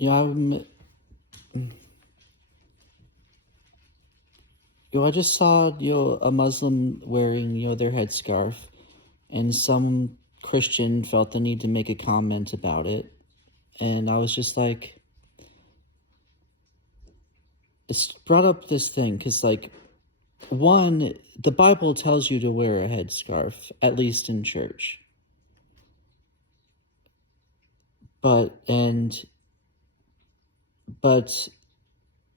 Yeah, I just saw a Muslim wearing their headscarf, and some Christian felt the need to make a comment about it, and I was just like, it's brought up this thing because one, the Bible tells you to wear a headscarf, at least in church, but and but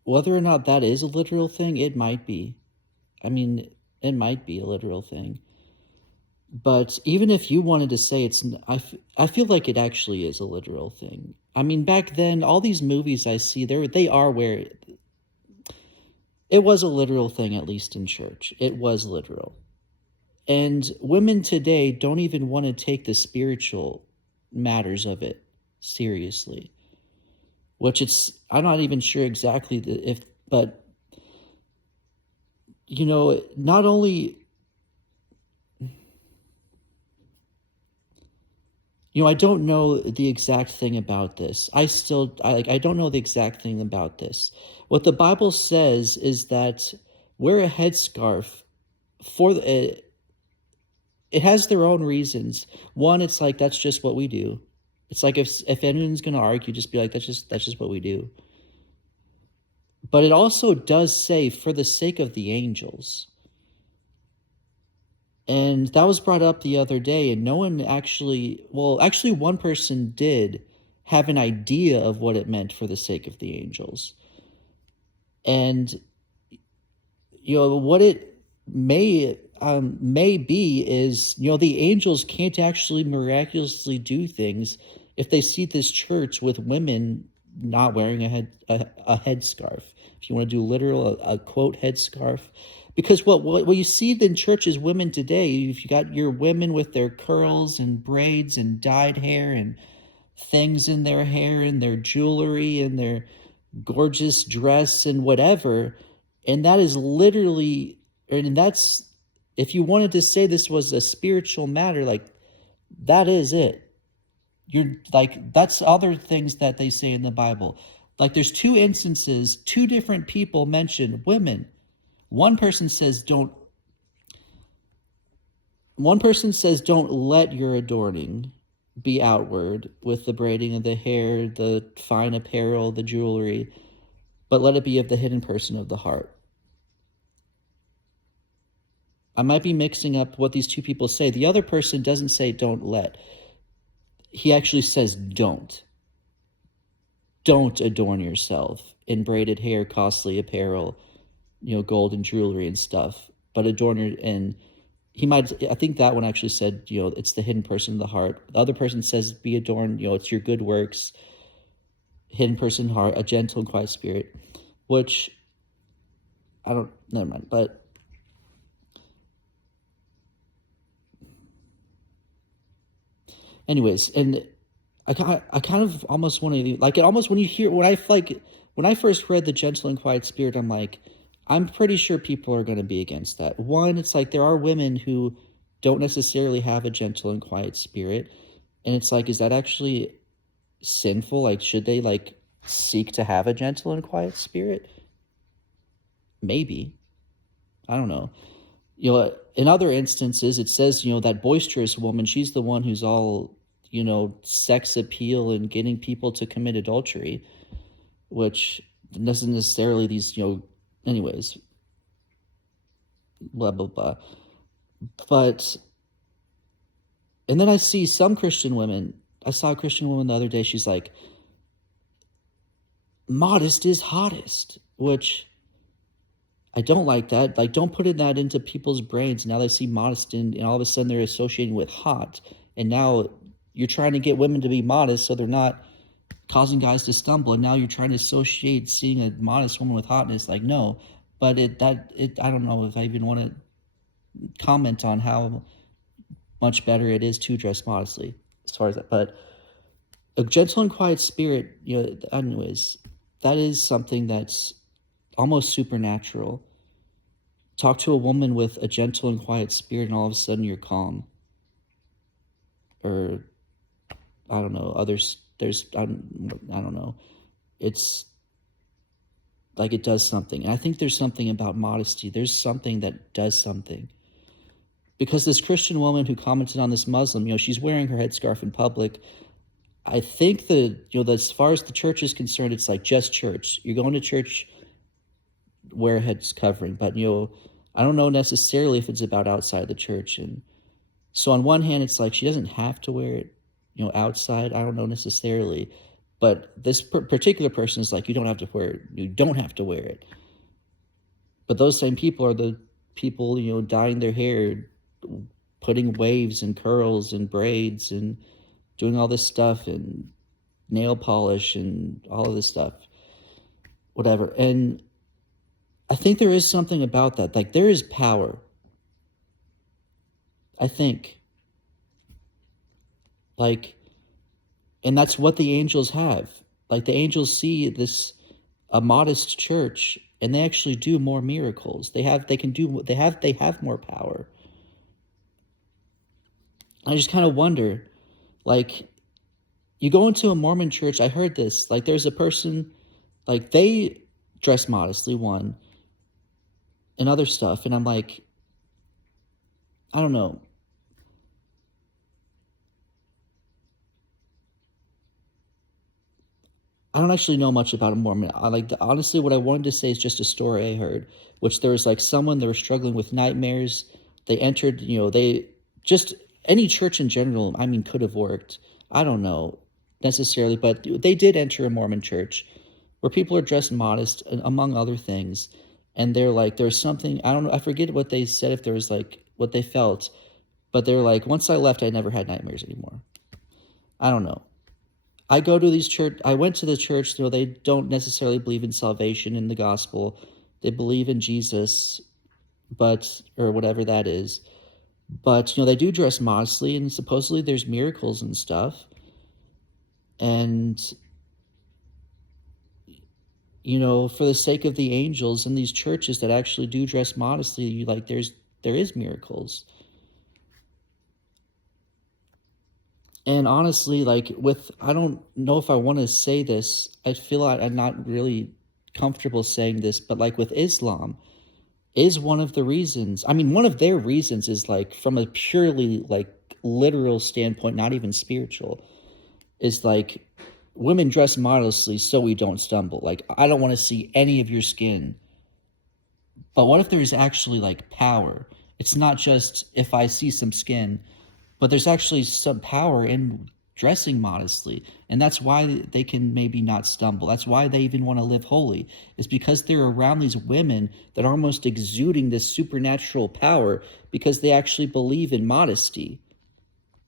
whether or not that is a literal thing, it might be. I mean, it might be a literal thing. But even if you wanted to say I feel like it actually is a literal thing. I mean, back then, all these movies I see, they are where it was a literal thing, at least in church. It was literal. And women today don't even want to take the spiritual matters of it seriously, which I'm not even sure exactly but not only I don't know the exact thing about this. I don't know the exact thing about this. What the Bible says is that wear a headscarf for it has their own reasons. One, it's like that's just what we do. It's like if anyone's going to argue, just be like that's just what we do. But it also does say for the sake of the angels. And that was brought up the other day, and no one actually one person did have an idea of what it meant for the sake of the angels. And what it may be is the angels can't actually miraculously do things if they see this church with women not wearing a headscarf. If you want to do literal a quote headscarf, because what you see in churches, women today, you got your women with their curls and braids and dyed hair and things in their hair and their jewelry and their gorgeous dress and whatever, and that is literally, and that's, if you wanted to say this was a spiritual matter, like that is it. You're like, that's other things that they say in the Bible. Like there's two instances, two different people mention women. One person says don't let your adorning be outward with the braiding of the hair, the fine apparel, the jewelry, but let it be of the hidden person of the heart. I might be mixing up what these two people say. The other person doesn't say don't let. He actually says don't. Don't adorn yourself in braided hair, costly apparel, gold and jewelry and stuff, but adorn your, and I think that one actually said, it's the hidden person of the heart. The other person says be adorned, it's your good works, hidden person heart, a gentle and quiet spirit, which never mind, but anyways, and I kind of almost want to, like, it almost, when I first read the gentle and quiet spirit, I'm like, I'm pretty sure people are going to be against that. One, it's like there are women who don't necessarily have a gentle and quiet spirit, and it's like, is that actually sinful? Like, should they seek to have a gentle and quiet spirit? Maybe. I don't know. In other instances, it says, that boisterous woman, she's the one who's all, sex appeal and getting people to commit adultery, which doesn't necessarily anyways, blah, blah, blah. But, and then I see some Christian women. I saw a Christian woman the other day. She's like, modest is hottest, which I don't like that. Like, don't put that into people's brains. Now they see modest and all of a sudden they're associating with hot. And now you're trying to get women to be modest so they're not causing guys to stumble. And now you're trying to associate seeing a modest woman with hotness. Like, no. But I don't know if I even want to comment on how much better it is to dress modestly as far as that. But a gentle and quiet spirit, anyways, that is something that's almost supernatural. Talk to a woman with a gentle and quiet spirit and all of a sudden you're calm. Or I don't know, I don't know. it's like it does something. And I think there's something about modesty. There's something that does something. Because this Christian woman who commented on this Muslim, she's wearing her headscarf in public. I think as far as the church is concerned, it's like just church. You're going to church, wear a head covering. But, I don't know necessarily if it's about outside the church. And so on one hand, it's like she doesn't have to wear it, outside. I don't know necessarily. But this particular person is like, you don't have to wear it. You don't have to wear it. But those same people are the people, dyeing their hair, putting waves and curls and braids and doing all this stuff and nail polish and all of this stuff, whatever. And I think there is something about that. Like, there is power, I think. Like, and that's what the angels have. Like, the angels see a modest church, and they actually do more miracles. They have more power. I just kind of wonder, like, you go into a Mormon church, I heard this, like, there's a person, like, they dress modestly, one, and other stuff, and I'm like, I don't know. I don't actually know much about a Mormon. Honestly, what I wanted to say is just a story I heard, which there was like someone that was struggling with nightmares. They entered, they just any church in general, I mean, could have worked. I don't know necessarily, but they did enter a Mormon church where people are dressed modest, among other things. And they're like, there's something, I don't know, I forget what they said, if there was like what they felt, but they're like, once I left, I never had nightmares anymore. I don't know. I went to the church, they don't necessarily believe in salvation in the gospel. They believe in Jesus, or whatever that is. But, they do dress modestly, and supposedly there's miracles and stuff. And, for the sake of the angels in these churches that actually do dress modestly, there is miracles. And honestly, I don't know if I want to say this. I feel like I'm not really comfortable saying this, but with Islam, is one of the reasons. I mean, one of their reasons is from a purely literal standpoint, not even spiritual, is women dress modestly so we don't stumble. I don't want to see any of your skin. But what if there is actually power? It's not just if I see some skin, but there's actually some power in dressing modestly. And that's why they can maybe not stumble. That's why they even want to live holy. It's because they're around these women that are almost exuding this supernatural power because they actually believe in modesty.